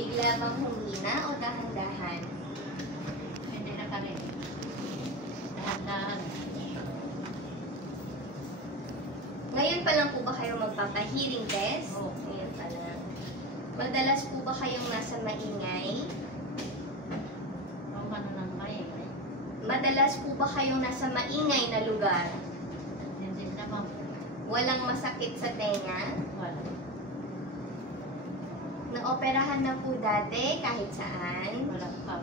Bigla bang humina o dahan-dahan? Hindi na kami. Dahan-dahan. Ngayon pa lang po ba kayo magpapa-hearing test? Oo. Ngayon pa lang. Madalas po ba kayong nasa maingay? Ang ano ng maingay? Madalas po ba kayong nasa maingay na lugar? Hindi naman. Walang masakit sa tenga? Wala. Naoperahan na po dati kahit saan? Wala pa.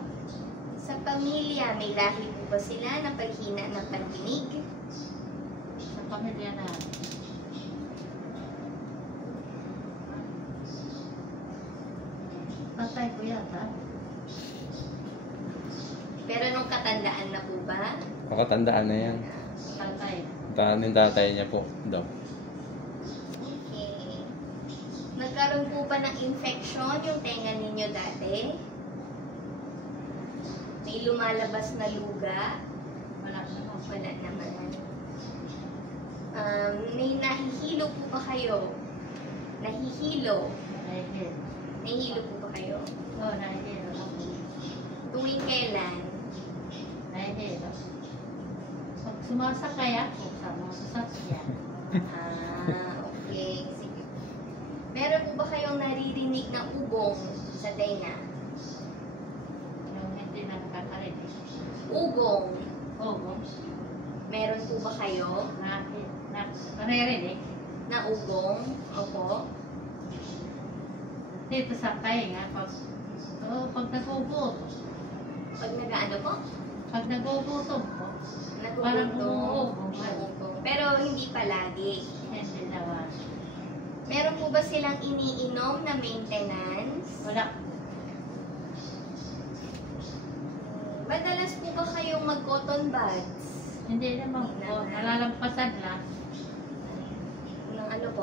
Sa pamilya, may lahi po ba sila na paghina ng pandinig? Sa pamilya na. Patay ko yata. Pero nung katandaan na po ba? Makatandaan na yan. Patay. Tandaan yung tatay niya po daw. Okay. Nagkaroon po ba ng infection yung tenga ninyo dati? May lumalabas na luga? Wala naman. Wala naman. May nahihilo po ba kayo? Nahihilo? Nahihilo. Nahihilo po ba kayo? Oo, nahihilo ako. Tuwing kailan? Nahihilo. Pag sumasakay ako sa mga sasakyan. Okay. Sige. Meron po ba kayong naririnig na ubong sa tenga? Yung hindi na nakakarinig. Ugong. Oo. Meron po ba kayo Naririnig. na ugong? Opo. Dito sa tainga, pag nagugutom. Pag nag-ano po? Pag nagugutom po, parang Nagugutong. umuugong. Nagugutong. Pero hindi palagi. Hindi naman. Meron po ba silang iniinom na maintenance? Wala. Madalas po ba kayong mag-cotton buds? Hindi naman po. Nalalampasan lang. Ng ano po?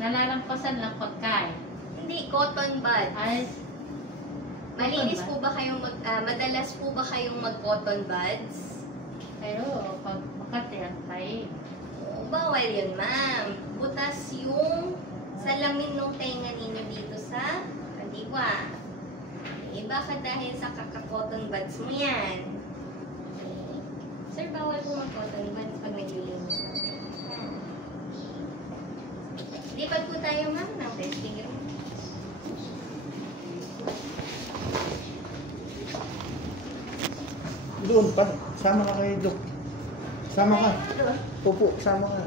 Nalalampasan lang pagkain. Hindi, cotton buds. Ay, Malinis bud? po ba kayong madalas po ba kayong mag-cotton buds? pero pag Makati ang tayo. Bawal yun, ma'am. Butas yung salamin ng tenga ninyo dito sa kaliwa. Eh, baka dahil sa kaka-cotton buds mo yan. Okay. Sir, bawal po mag-cotton buds pag naglilinis ng tenga. Lipat po tayo, ma'am, ng testing room. Doon pa. Sama ka kayo, Dok. Sama ka. Ay, Upo, sama ka.